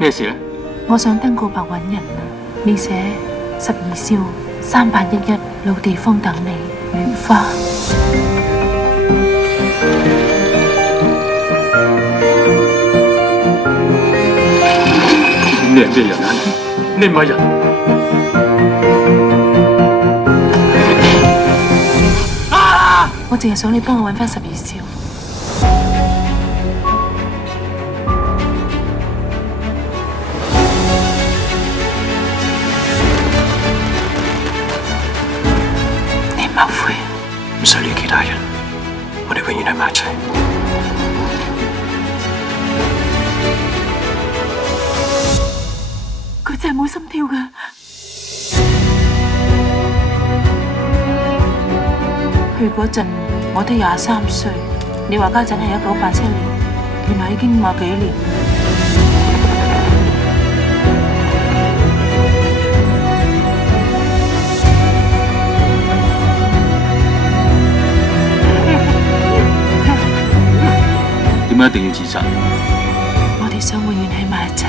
咩事咧？我想登告白揾人啊！你寫12少3811老地方等你，如花。你係咩人啊？你唔係人。我淨係想你幫我揾翻12少。你唔後悔？唔使理其他人，我哋永遠喺埋一齊。佢真係冇心跳㗎。去嗰陣我都23歲，你話家陣係1987年，原來已經50幾年。點解一定要自殺？我哋想永遠喺埋一齊。